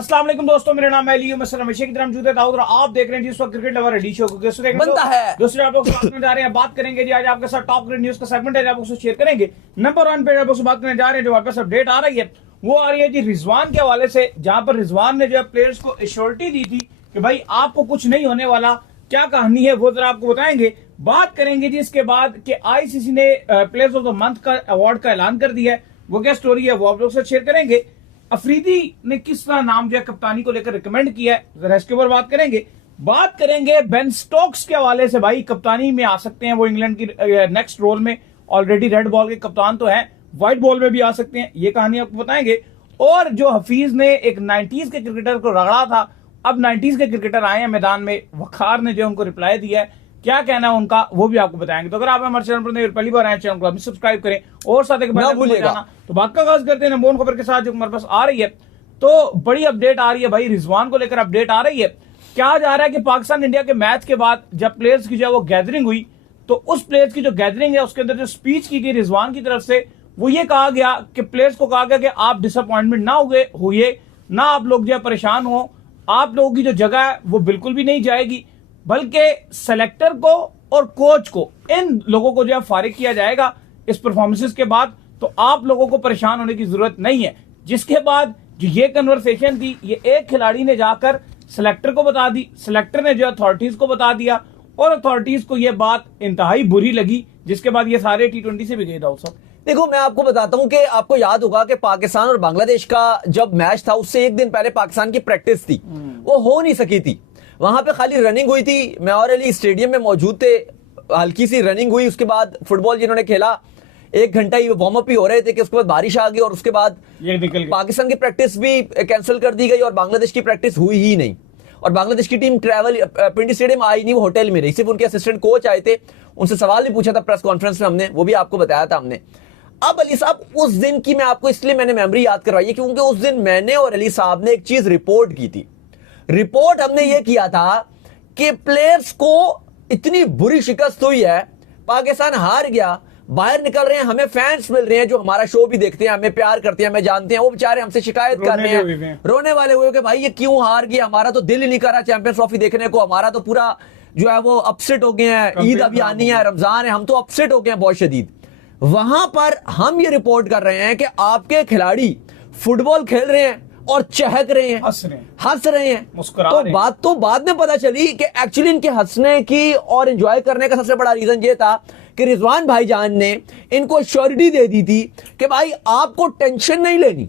अस्सलाम वालेकुम दोस्तों, मेरा नाम है अली मसर हमेशा की तरह मौजूद है दाऊद और आप देख रहे हैं जिस वक्त क्रिकेट लवर रेडी शो बनता है। दूसरे आप लोग जा रहे हैं, बात करेंगे जी आज आपके साथ टॉप क्रिकेट न्यूज का सेगमेंट है, आप उसको शेयर करेंगे। नंबर 1 पे आप उससे बात करने जा रहे हैं, जो वापस अपडेट आ रही है वो आ रही है जी रिजवान के हवाले से, जहां पर रिजवान ने जो है प्लेयर्स को एश्योरिटी दी थी कि भाई आपको कुछ नहीं होने वाला। क्या कहानी है वो जरा आपको बताएंगे। बात करेंगे जी इसके बाद कि आईसीसी ने प्लेयर्स ऑफ द मंथ का अवार्ड का ऐलान कर दिया है, वो क्या स्टोरी है वो आप लोग से शेयर करेंगे। अफरीदी ने किस तरह नाम जो है कप्तानी को लेकर रिकमेंड किया है, जरा इसके ऊपर बात करेंगे। बात करेंगे बेन स्टोक्स के हवाले से, भाई कप्तानी में आ सकते हैं वो इंग्लैंड की नेक्स्ट रोल में। ऑलरेडी रेड बॉल के कप्तान तो हैं, व्हाइट बॉल में भी आ सकते हैं, ये कहानी आपको बताएंगे। और जो हफीज ने एक 90s के क्रिकेटर को रगड़ा था, अब 90s के क्रिकेटर आए हैं मैदान में, वखार ने जो उनको रिप्लाई दिया है, क्या कहना है उनका वो भी आपको बताएंगे। तो अगर आप हमारे चैनल पर पहली बार आए चैनल को सब्सक्राइब करें और साथ एक भूलिएगा। तो बात का आगाज करते हैं नंबर 1 खबर के साथ जो हमारे पास आ रही है। तो बड़ी अपडेट आ रही है भाई, रिजवान को लेकर अपडेट आ रही है। क्या जा रहा है कि पाकिस्तान इंडिया के मैच के बाद जब प्लेयर्स की जो है वो गैदरिंग हुई, तो उस प्लेयर्स की जो गैदरिंग है उसके अंदर जो स्पीच की गई रिजवान की तरफ से, वो ये कहा गया कि प्लेयर्स को कहा गया कि आप डिसअपॉइंटमेंट ना हुए ना आप लोग जो है परेशान हो, आप लोगों की जो जगह है वो बिल्कुल भी नहीं जाएगी, बल्कि सेलेक्टर को और कोच को, इन लोगों को जो है फारिग किया जाएगा इस परफॉर्मेंसेस के बाद। तो आप लोगों को परेशान होने की जरूरत नहीं है। जिसके बाद जो ये कन्वर्सेशन थी, ये एक खिलाड़ी ने जाकर सेलेक्टर को बता दी, सेलेक्टर ने जो अथॉरिटीज को बता दिया और अथॉरिटीज को ये बात इंतहाई बुरी लगी, जिसके बाद ये सारे T20 से भी गए दाऊद साहब। देखो मैं आपको बताता हूं कि आपको याद होगा कि पाकिस्तान और बांग्लादेश का जब मैच था उससे एक दिन पहले पाकिस्तान की प्रैक्टिस थी, वो हो नहीं सकी थी। वहां पे खाली रनिंग हुई थी, मैं और अली स्टेडियम में मौजूद थे, हल्की सी रनिंग हुई, उसके बाद फुटबॉल जिन्होंने खेला 1 घंटा ही वार्म अप ही हो रहे थे कि उसके बाद बारिश आ गई और उसके बाद पाकिस्तान की प्रैक्टिस भी कैंसिल कर दी गई और बांग्लादेश की प्रैक्टिस हुई ही नहीं। और बांग्लादेश की टीम पिंडी स्टेडियम आई नहीं, वो होटल में रही, सिर्फ उनके असिस्टेंट कोच आए थे, उनसे सवाल भी पूछा था प्रेस कॉन्फ्रेंस में हमने, वो भी आपको बताया था हमने। अब अली साहब उस दिन की मैं आपको इसलिए मैंने मेमोरी याद करवाई है क्योंकि उस दिन मैंने और अली साहब ने एक चीज रिपोर्ट की थी। रिपोर्ट हमने ये किया था कि प्लेयर्स को इतनी बुरी शिकस्त हुई है, पाकिस्तान हार गया, बाहर निकल रहे हैं, हमें फैंस मिल रहे हैं जो हमारा शो भी देखते हैं, हमें प्यार करते हैं, हमें जानते हैं, वो बेचारे हमसे शिकायत कर रहे हैं, रोने वाले हुए कि भाई ये क्यों हार गया, हमारा तो दिल ही नहीं कर रहा चैंपियंस ट्रॉफी देखने को, हमारा तो पूरा जो है वो अपसेट हो गए हैं, ईद अभी आनी है, रमजान है, हम तो अपसेट हो गए हैं बहुत शदीद। वहां पर हम ये रिपोर्ट कर रहे हैं कि आपके खिलाड़ी फुटबॉल खेल रहे हैं और चहक रहे हैं, हंस रहे हैं, तो बात तो बाद में पता चली कि एक्चुअली इनके हंसने की और एंजॉय करने का सबसे बड़ा रीजन ये था कि रिजवान भाईजान ने इनको श्योरिटी दे दी थी कि भाई आपको टेंशन नहीं लेनी,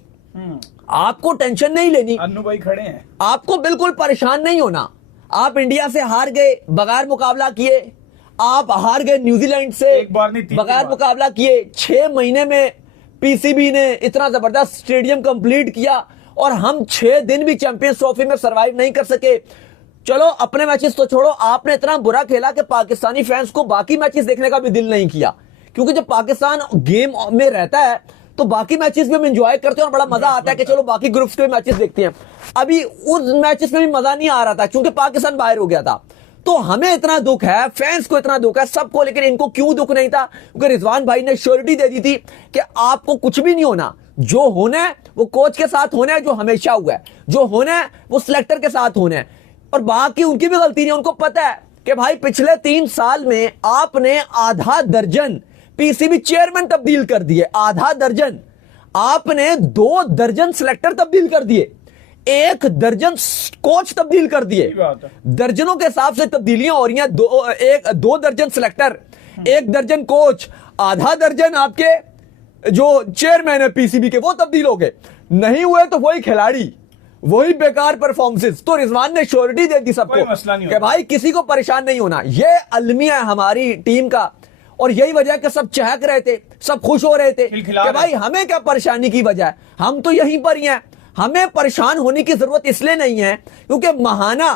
आपको टेंशन नहीं लेनी, अन्नू भाई खड़े हैं, आपको बिल्कुल परेशान नहीं होना। आप इंडिया से हार गए, बगैर मुकाबला किए, आप हार गए न्यूजीलैंड से एक बार नहीं, बगैर मुकाबला किए, 6 महीने में पीसीबी ने इतना जबरदस्त स्टेडियम कंप्लीट किया और हम 6 दिन भी चैंपियंस ट्रॉफी में सरवाइव नहीं कर सके। चलो अपने मैचेस तो छोड़ो, आपने इतना बुरा खेला कि पाकिस्तानी फैंस को बाकी मैचेस देखने का भी दिल नहीं किया, क्योंकि जब पाकिस्तान गेम में रहता है तो बाकी मैचेस भी हम एंजॉय करते हैं और बड़ा मजा आता है कि चलो बाकी ग्रुप्स के मैचेस देखते हैं। अभी उस मैचेस में भी मजा नहीं आ रहा था क्योंकि पाकिस्तान बाहर हो गया था। तो हमें इतना दुख है, फैंस को इतना दुख है, सबको, लेकिन इनको क्यों दुख नहीं था? क्योंकि रिजवान भाई ने श्योरिटी दे दी थी कि आपको कुछ भी नहीं होना, जो होना है वो कोच के साथ होना है, जो हमेशा हुआ है, जो होना है वो सिलेक्टर के साथ होना है। और बाकी उनकी भी गलती नहीं, उनको पता है कि भाई पिछले 3 साल में आपने आधा दर्जन पीसीबी चेयरमैन तब्दील कर दिए, आधा दर्जन, आपने 2 दर्जन सिलेक्टर तब्दील कर दिए, 1 दर्जन कोच तब्दील कर दिए, दर्जनों के हिसाब से तब्दीलियां हो रही हैं, 2 दर्जन सिलेक्टर, 1 दर्जन कोच, आधा दर्जन आपके जो चेयरमैन है पीसीबी के वो तब्दील हो गए, नहीं हुए तो वही खिलाड़ी, वही बेकार परफॉर्मेंसेस। तो रिजवान ने श्योरिटी दे दी सबको कि भाई किसी को परेशान नहीं होना, ये अलमिया है हमारी टीम का। और यही वजह है कि सब चहक रहे थे, सब खुश हो रहे थे कि भाई हमें क्या परेशानी की वजह है, हम तो यहीं पर ही हैं, हमें परेशान होने की जरूरत इसलिए नहीं है क्योंकि महाना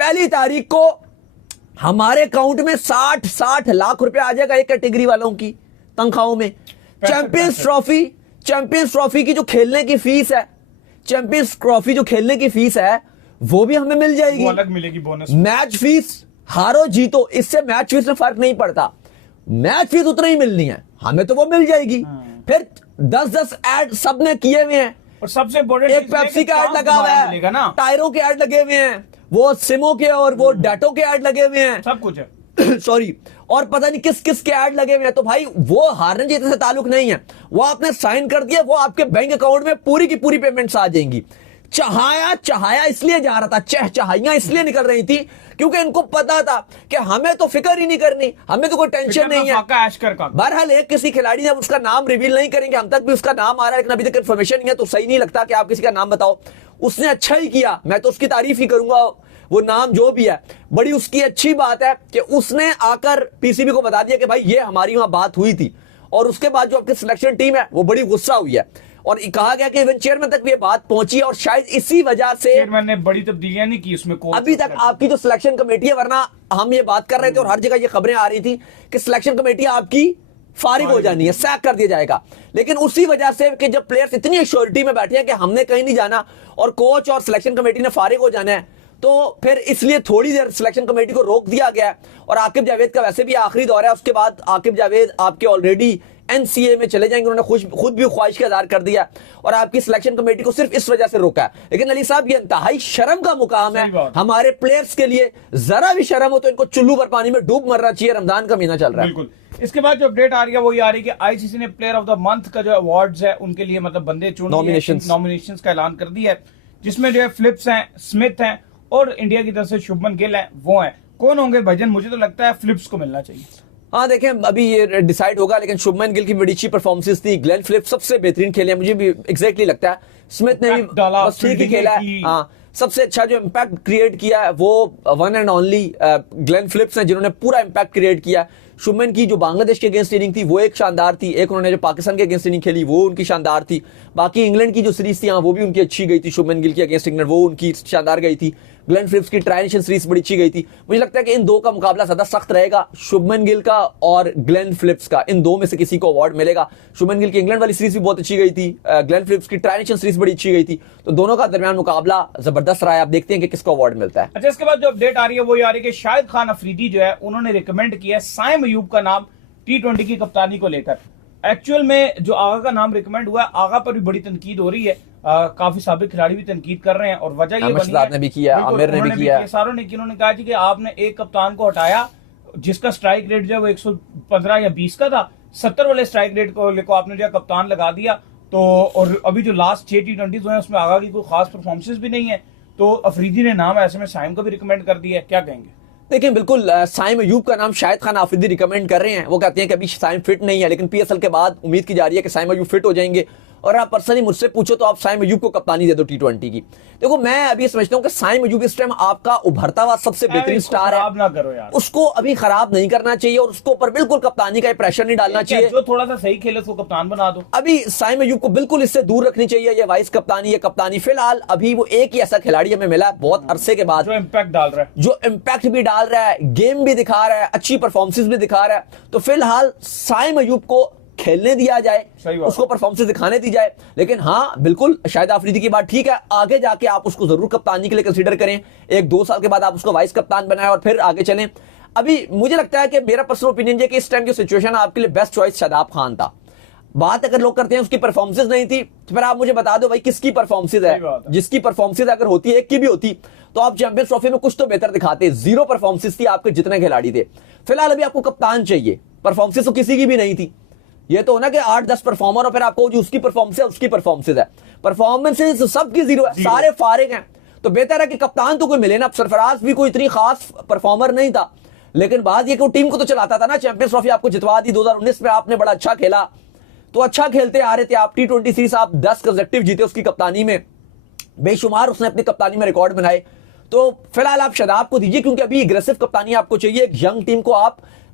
1 तारीख को हमारे अकाउंट में 60 लाख रुपए आ जाएगा एक कैटेगरी वालों की तनख्वाहों में। चैंपियंस ट्रॉफी की जो खेलने की फीस है, चैंपियंस ट्रॉफी जो खेलने की फीस है वो भी हमें मिल जाएगी, वो अलग मिलेगी बोनस। मैच फीस हारो जीतो, इससे मैच फीस में फर्क नहीं पड़ता, मैच फीस उतना ही मिलनी है हमें, तो वो मिल जाएगी। फिर 10-10 ऐड सबने किए हुए हैं और सबसे इम्पोर्टेंट एक पेप्सी का ऐड लगा हुआ मिलेगा ना, है, टायरों के ऐड लगे हुए हैं, वो सिमो के और वो डाटो के ऐड लगे हुए हैं, सब कुछ है। सॉरी, और पता नहीं किस किस के ऐड लगे हुए हैं। तो भाई वो हारने जीतने से ताल्लुक नहीं है, वो आपने साइन कर दिया, वो आपके बैंक अकाउंट में पूरी की पूरी पेमेंट्स आ जाएंगी। चहाया इसलिए जा रहा था, चहाइयां इसलिए निकल रही थी क्योंकि इनको पता था कि हमें तो फिक्र ही नहीं करनी, हमें तो कोई टेंशन नहीं है। बहरहाल एक किसी खिलाड़ी ने उसका नाम रिवील नहीं करेंगे, हम तक भी उसका नाम आ रहा है लेकिन अभी तक इन्फॉर्मेशन नहीं है, तो सही नहीं लगता कि आप किसी का नाम बताओ। उसने अच्छा ही किया, मैं तो उसकी तारीफ ही करूंगा, वो नाम जो भी है बड़ी उसकी अच्छी बात है कि उसने आकर पीसीबी को बता दिया कि भाई ये हमारी वहां बात हुई थी। और उसके बाद जो आपकी सिलेक्शन टीम है वो बड़ी गुस्सा हुई है और कहा गया कि इवन चेयरमैन तक भी ये बात पहुंची और शायद इसी वजह से चेयरमैन ने बड़ी तब्दीलियां नहीं की उसमें अभी तक आपकी जो सिलेक्शन कमेटी है, वरना हम ये बात कर रहे थे और हर जगह ये खबरें आ रही थी कि सिलेक्शन कमेटी आपकी फारिग हो जानी है, सैक कर दिया जाएगा। लेकिन उसी वजह से कि जब प्लेयर्स इतनी एश्योरिटी में बैठे हैं कि हमने कहीं नहीं जाना और कोच और सिलेक्शन कमेटी ने फारिग हो जाना है, तो फिर इसलिए थोड़ी देर सिलेक्शन कमेटी को रोक दिया गया। और आकिब जावेद का वैसे भी आखिरी दौर है, उसके बाद आकिब जावेद आपके ऑलरेडी एनसीए में चले जाएंगे, उन्होंने खुद भी ख्वाहिश का इज़हार कर दिया और आपकी सिलेक्शन कमेटी को सिर्फ इस वजह से रोका है। लेकिन अली साहब ये इंतहाई शर्म का मुकाम है हमारे प्लेयर्स के लिए, जरा भी शर्म हो तो इनको चुल्लू पर पानी में डूब मरना चाहिए। रमजान का महीना चल रहा है। बिल्कुल। इसके बाद जो अपडेट आ रही है वो ये आ रही है कि आईसीसी ने प्लेयर ऑफ द मंथ का जो अवार्ड्स है उनके लिए मतलब बंदे चुन नॉमिनेशंस का ऐलान कर दिया है, जिसमें जो है फिलिप्स हैं, स्मिथ हैं और इंडिया की तरफ से शुभमन गिल है, वो है। कौन होंगे भजन? मुझे तो लगता है फिलिप्स को मिलना चाहिए। हाँ देखें अभी ये डिसाइड होगा, लेकिन शुभमन गिल की बड़ी अच्छी परफॉर्मेंस थी, ग्लेन फिलिप्स सबसे बेहतरीन खेले, मुझे भी एग्जैक्टली लगता है। स्मिथ ने भी बस ठीक ही खेला है। हाँ सबसे अच्छा जो इम्पैक्ट क्रिएट किया है वो one and only Glenn Phillips ने, जिन्होंने पूरा इम्पैक्ट क्रिएट किया। शुभमन की जो बांग्लादेश के अगेंस्ट इनिंग थी वो एक शानदार थी, एक उन्होंने जो पाकिस्तान के अगेंस्ट इनिंग खेली वो उनकी शानदार थी। बाकी इंग्लैंड की जो सीरीज थी वो भी उनकी अच्छी गई थी, शुभमन गिल के अगेंस्ट इंग्लैंड वो उनकी शानदार गई थी। ग्लेन फिलिप्स की ट्राई नेशन सीरीज बड़ी अच्छी गई थी। मुझे लगता है कि इन दो का मुकाबला ज्यादा सख्त रहेगा, शुभमन गिल का और ग्लेन फिलिप्स का। इन दो में से किसी को अवार्ड मिलेगा। शुभमन गिल की इंग्लैंड वाली सीरीज भी बहुत अच्छी गई थी, ग्लेन फिलिप्स की ट्राई नेशन सीरीज बड़ी अच्छी गई थी, तो दोनों का दरमियान मुकाबला जबरदस्त रहा है। आप देखते हैं कि किसको अवार्ड मिलता है। अच्छा, इसके बाद जो अपडेट आ रही है वो ये आ रही है कि शाहिद खान अफरीदी जो है उन्होंने रिकमेंड किया है साइम अयूब का नाम T20 की कप्तानी को लेकर। एक्चुअल में जो आगा का नाम रिकमेंड हुआ है, आगा पर भी बड़ी तनकीद हो रही है, काफी साबिक खिलाड़ी भी तनकीद कर रहे हैं और वजह ये बनी है, ने भी किया, आमिर ने भी किया, सारों ने किया। उन्होंने कहा कि आपने एक कप्तान को हटाया जिसका स्ट्राइक रेट जो है वो 115 या 20 का था, 70 वाले स्ट्राइक रेट को आपने जो कप्तान लगा दिया। तो और अभी जो लास्ट 6 T20 हुए हैं उसमें आगा की कोई खास परफॉर्मेंस भी नहीं है, तो अफरीदी ने नाम ऐसे में साइम को भी रिकमेंड कर दिया है। क्या कहेंगे? देखिए बिल्कुल साइम अयूब का नाम शाहिद खान आफरीदी रिकमेंड कर रहे हैं। वो कहते हैं कि अभी साइम फिट नहीं है, लेकिन पीएसएल के बाद उम्मीद की जा रही है कि साइम अयूब फिट हो जाएंगे। और आप पर्सनली मुझसे पूछो तो आप साइम अयूब को कप्तानी दे दो T20 की। देखो मैं अभी समझता हूं कि साइम अयूब इस टाइम आपका उभरता हुआ सबसे बेहतरीन स्टार है, ना करो यार, उसको अभी खराब नहीं करना चाहिए और उसको ऊपर बिल्कुल कप्तानी का प्रेशर नहीं डालना चाहिए। जो थोड़ा सा सही खेले उसको कप्तान बना दो। अभी साइम अयूब को बिल्कुल इससे दूर रखनी चाहिए, ये वाइस कप्तानी, ये कप्तानी। फिलहाल अभी वो एक ही ऐसा खिलाड़ी हमें मिला बहुत अरसे के बाद जो इम्पैक्ट डाल रहा है, जो इम्पैक्ट भी डाल रहा है, गेम भी दिखा रहा है, अच्छी परफॉर्मेंस भी दिखा रहा है। तो फिलहाल साइम अयूब को खेलने दिया जाए, उसको परफॉर्मेंस दिखाने दी जाए। लेकिन हाँ बिल्कुल शाहिद अफरीदी की बात ठीक है, आगे जाके आप उसको जरूर कप्तानी के लिए कंसीडर करें। 1-2 साल के बाद आप उसको वाइस कप्तान बनाएं और फिर आगे चलें। अभी मुझे लगता है कि मेरा पर्सनल ओपिनियन है कि इस टाइम की सिचुएशन आपके लिए बेस्ट चॉइस शादाब खान था। बात अगर लोग करते हैं उसकी परफॉर्मेंस नहीं थी, तो फिर आप मुझे बता दो भाई किसकी परफॉर्मेंस है। जिसकी परफॉर्मेंस अगर होती है, एक की भी होती, तो आप चैंपियंस ट्रॉफी में कुछ तो बेहतर दिखाते। 0 परफॉर्मेंस थी आपके जितने खिलाड़ी थे। फिलहाल अभी आपको कप्तान चाहिए, परफॉर्मेंस तो किसी की भी नहीं थी। ये तो ना कि 8-10 परफॉर्मर और फिर आपको जो उसकी परफॉर्मेंस है उसकी परफॉर्मेंस है, परफॉर्मेंस सबकी 0 है, सारे फारिग हैं। तो बेहतर है कि कप्तान तो कोई मिले ना। सरफराज भी कोई इतनी खास परफॉर्मर नहीं था, लेकिन बात ये कि वो टीम को तो चलाता था ना। चैंपियंस ट्रॉफी आपको जितवा दी, 2019 में आपने बड़ा अच्छा खेला, तो अच्छा खेलते आ रहे थे आप। T20 सीरीज आप 10 कंसेक्टिव जीते उसकी कप्तानी में, बेशुमार उसने अपनी कप्तानी में रिकॉर्ड बनाए। तो फिलहाल आप शादाब को दीजिए, क्योंकि अभी एग्रेसिव कप्तानी आपको चाहिए। एक यंग टीम को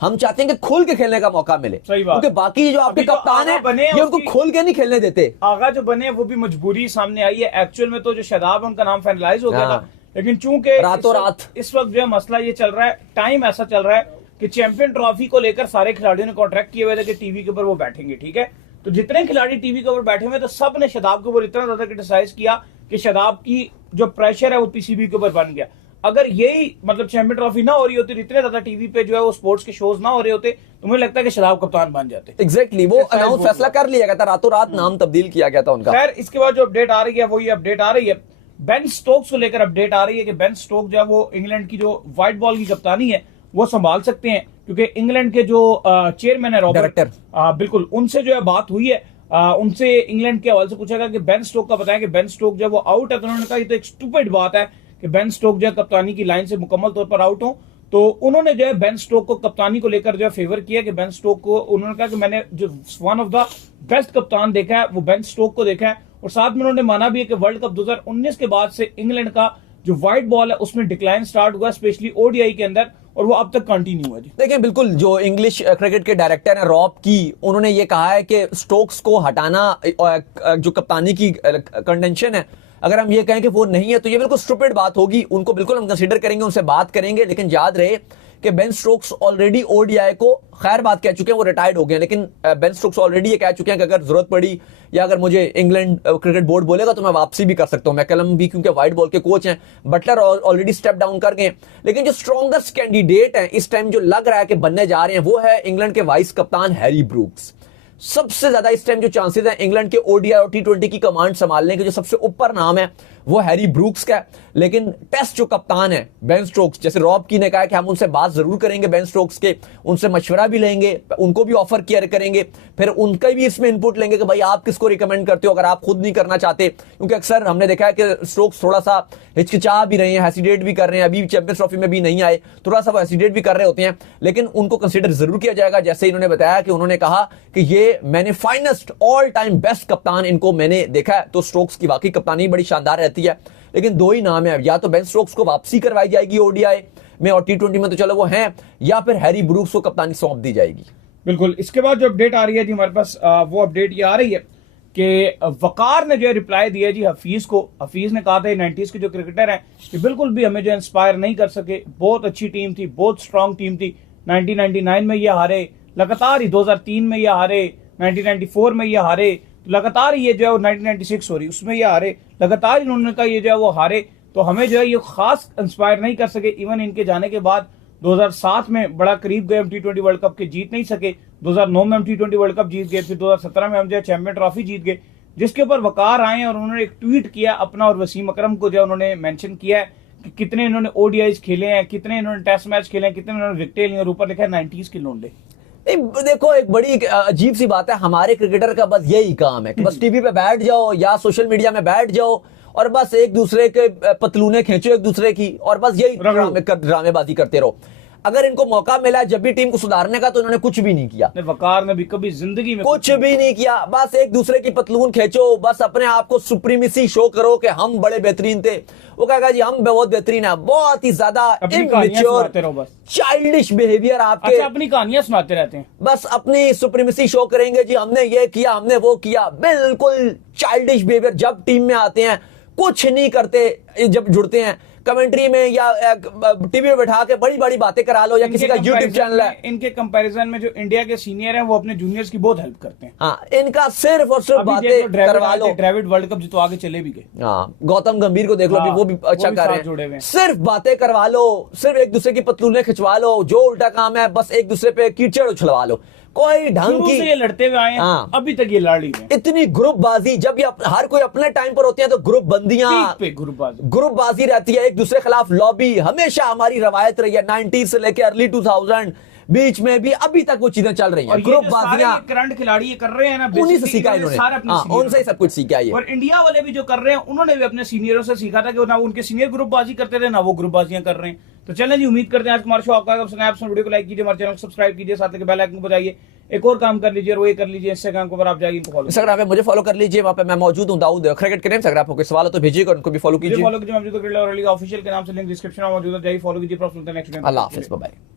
हम चाहते हैं कि खुल के खेलने का मौका मिले, क्योंकि बाकी जो आपके कप्तान है ये उनको खोल के नहीं खेलने देते। आगा जो बने वो भी मजबूरी सामने आई है। एक्चुअल में तो जो शादाब उनका नाम फाइनलाइज हो गया था, लेकिन चूंकि रातों रात इस वक्त जो है मसला ये चल रहा है, टाइम ऐसा चल रहा है कि चैंपियन ट्रॉफी को लेकर सारे खिलाड़ियों ने कॉन्ट्रैक्ट किए हुए थे कि टीवी के ऊपर वो बैठेंगे। ठीक है, तो जितने खिलाड़ी टीवी के ऊपर बैठे हुए तो सब ने शादाब के ऊपर इतना ज्यादा क्रिटिसाइज किया कि शादाब की जो प्रेशर है वो पीसीबी के ऊपर बन गया। अगर यही मतलब चैंपियन ट्रॉफी ना हो रही होती, इतने ज्यादा टीवी पे जो है वो स्पोर्ट्स के शोज ना हो रहे होते, तो मुझे लगता है कि शादाब कप्तान बन जाते। एग्जैक्टली, वो अनाउंस फैसला कर लिया गया था, रातों रात नाम तब्दील किया गया था उनका। खैर, इसके बाद जो अपडेट आ रही है वो ये अपडेट आ रही है बेन स्टोक्स को लेकर अपडेट आ रही है कि बेन स्टोक्स जो है वो इंग्लैंड की जो व्हाइट बॉल की कप्तानी है वो संभाल सकते हैं, क्योंकि इंग्लैंड के जो चेयरमैन है रॉबर्ट, बिल्कुल उनसे जो है बात हुई है, उनसे इंग्लैंड के हवाले से पूछा गया कि बेन स्टोक का बताया कि बेन स्टोक जो है वो आउट है, तो उन्होंने कहा ये तो एक स्टूपिड बात है कि बेन स्टोक जो है कप्तानी की लाइन से मुकम्मल तौर पर आउट हो। तो उन्होंने जो है बेन स्टोक को कप्तानी को लेकर जो है फेवर किया कि बेन स्टोक को, उन्होंने कहा कि मैंने जो वन ऑफ द बेस्ट कप्तान देखा है वो बेन स्टोक को देखा है, और साथ में उन्होंने माना भी है कि वर्ल्ड कप 2019 के बाद से इंग्लैंड का जो व्हाइट बॉल है उसमें डिक्लाइन स्टार्ट हुआ, स्पेशली ओडीआई के अंदर, और वो अब तक कंटिन्यू हुआ। देखिए, बिल्कुल जो इंग्लिश क्रिकेट के डायरेक्टर हैं रॉब की, उन्होंने ये कहा है कि स्टोक्स को हटाना जो कप्तानी की कंटेंशन है, अगर हम ये कहें कि वो नहीं है तो ये बिल्कुल स्टूपिड बात होगी। उनको बिल्कुल हम कंसीडर करेंगे, उनसे बात करेंगे, लेकिन याद रहे कि बेन स्टोक्स ऑलरेडी ओडीआई को खैर बात कह चुके हैं, वो रिटायर्ड हो गए, लेकिन बेन स्टोक्स ऑलरेडी ये कह चुके हैं कि अगर जरूरत पड़ी या अगर मुझे इंग्लैंड क्रिकेट बोर्ड बोलेगा तो मैं वापसी भी कर सकता हूं। मैकलम भी क्योंकि व्हाइट बॉल के कोच हैं, बटलर ऑलरेडी स्टेप डाउन कर गए, लेकिन जो स्ट्रॉन्गेस्ट कैंडिडेट है इस टाइम जो लग रहा है कि बनने जा रहे हैं वो है इंग्लैंड के वाइस कप्तान हैरी ब्रूक्स। सबसे ज्यादा इस टाइम जो चांसेस है इंग्लैंड के ओडीआई और टी20 की कमांड संभालने के जो सबसे ऊपर नाम है वो हैरी ब्रूक्स का है, लेकिन टेस्ट जो कप्तान है बेन स्टोक्स, जैसे रॉब की ने कहा कि हम उनसे बात जरूर करेंगे बेन स्टोक्स के, उनसे मशवरा भी लेंगे, उनको भी ऑफर किया करेंगे, फिर उनका भी इसमें इनपुट लेंगे कि भाई आप किसको रिकमेंड करते हो अगर आप खुद नहीं करना चाहते, क्योंकि अक्सर हमने देखा है कि स्टोक्स थोड़ा सा हिचकिचा भी रहे हैं, हेसिडेट भी कर रहे हैं, अभी चैंपियंस ट्रॉफी में भी नहीं आए, थोड़ा सा वो हेसिडेट भी कर रहे होते हैं, लेकिन उनको कंसीडर जरूर किया जाएगा। जैसे इन्होंने बताया कि उन्होंने कहा कि ये मैंने फाइनेस्ट ऑल टाइम बेस्ट कप्तान इनको मैंने देखा है, तो स्टोक्स की वाकई कप्तानी बड़ी शानदार रहती है, लेकिन दो ही नाम है, या तो बेन स्टोक्स को वापसी करवाई जाएगी ओडीआई में और टी20 में तो चलो वो हैं, या फिर हैरी ब्रूक्स को कप्तानी सौंप दी जाएगी। बिल्कुल, इसके बाद जो अपडेट आ रही है जी हमारे पास, वो अपडेट ये आ रही है कि वकार ने जो है रिप्लाई दिया जी हफीज को। हफीज ने कहा था 90s के जो क्रिकेटर हैं कि बिल्कुल भी हमें जो इंस्पायर नहीं कर सके, बहुत अच्छी टीम थी, बहुत स्ट्रांग टीम थी, 1999 में ये हारे, लगातार ही 2003 में ये हारे, 1994 में ये हारे, लगातार ये जो है 1996 हो रही उसमें ये हारे, लगातार इन्होंने कहा ये जो है वो हारे, तो हमें जो है ये खास इंस्पायर नहीं कर सके। इवन इनके जाने के बाद 2007 में बड़ा करीब गए हम टी20 वर्ल्ड कप के, जीत नहीं सके, 2009 में हम टी20 वर्ल्ड कप जीत गए, फिर 2017 में हम जो है चैंपियन ट्रॉफी जीत गए, जिसके ऊपर वकार आए और उन्होंने एक ट्वीट किया अपना, और वसीम अकरम को जो उन्होंने मेंशन किया है कि कितने इन्होंने ओडीआईज खेले हैं, कितने इन्होंने टेस्ट मैच खेले हैं, कितने इन्होंने विकेटें ली, और ऊपर लिखा है 90s के लोंडे। देखो, एक बड़ी अजीब सी बात है, हमारे क्रिकेटर का बस यही काम है कि बस टीवी पे बैठ जाओ या सोशल मीडिया में बैठ जाओ और बस एक दूसरे के पतलूने खींचो एक दूसरे की, और बस यही ड्रामेबाजी करते रहो। अगर इनको मौका मिला जब भी टीम को सुधारने का तो इन्होंने कुछ भी नहीं किया। वकार ने भी कभी जिंदगी में कुछ भी नहीं किया, बस एक दूसरे की पतलून खींचो, बस अपने आप को सुप्रीमेसी शो करो कि हम बड़े बेहतरीन थे। वो कहेगा जी हम बहुत बेहतरीन है, बहुत ही ज्यादा इमैच्योर चाइल्डिश बिहेवियर आपके, अपनी कहानियां सुनाते रहते हैं, बस अपनी सुप्रीमेसी शो करेंगे जी हमने ये किया हमने वो किया, बिल्कुल चाइल्डिश बिहेवियर। जब टीम में आते हैं कुछ नहीं करते, जब जुड़ते हैं कमेंट्री में या टीवी में बैठा के बड़ी बड़ी बातें करा लो, या किसी का यूट्यूब चैनल है, इनके कंपैरिजन में जो इंडिया के सीनियर हैं वो अपने जूनियर्स की बहुत हेल्प करते हैं। हाँ, इनका सिर्फ और सिर्फ बातें करवा लो। ड्रेविड वर्ल्ड कप जितो आगे चले भी गए। हाँ, गौतम गंभीर को देख लो, वो भी अच्छा कर रहे हैं। सिर्फ बातें करवा लो, सिर्फ एक दूसरे की पतलूने खिंचवा लो, जो उल्टा काम है बस एक दूसरे पे कीचड़ उछलवा लो, कोई ढंग की ये लड़ते हुए आए हैं। हाँ। अभी तक ये लड़ रही है। इतनी ग्रुपबाजी, जब ये हर कोई अपने टाइम पर होते हैं तो ग्रुप बाजी रहती है, एक दूसरे के खिलाफ लॉबी हमेशा हमारी रवायत रही है, 90s से लेकर अर्ली 2000 बीच में भी अभी तक वो चीजें चल रही हैं। ग्रुप बाजियां करंट खिलाड़ी ये कर रहे हैं ना, उन्हीं से सीखा इन्होंने, उनसे ही सब कुछ सीखा है। और इंडिया वाले भी जो कर रहे हैं उन्होंने भी अपने सीनियरों से सीखा था कि ना उनके सीनियर ग्रुप बाजी करते थे ना वो ग्रुप बाजियां कर रहे हैं। तो चलें जी, उम्मीद करते हैं आज हमारा शो आपका वीडियो को लाइक कीजिए, हमारे चैनल को सब्सक्राइब कीजिए, साथ लेके बेल आइकन को बजाइए। एक और काम कर लीजिए, वो ये कर लीजिए, इंस्टाग्राम पर आप जाइए, इंस्टाग्राम पे मुझे फॉलो कर लीजिए, वहां पे मैं मौजूद हूं, दाऊद क्रिकेट के नेम से। अगर आपको कोई सवाल हो तो भेजिएगा, उनको भी फॉलो कीजिए। ऑफिशियल के नाम से लिंक डिस्क्रिप्शन में मौजूद है, जाइए फॉलो कीजिए। नेक्स्ट, अल्लाह हाफिज़, बाय बाय।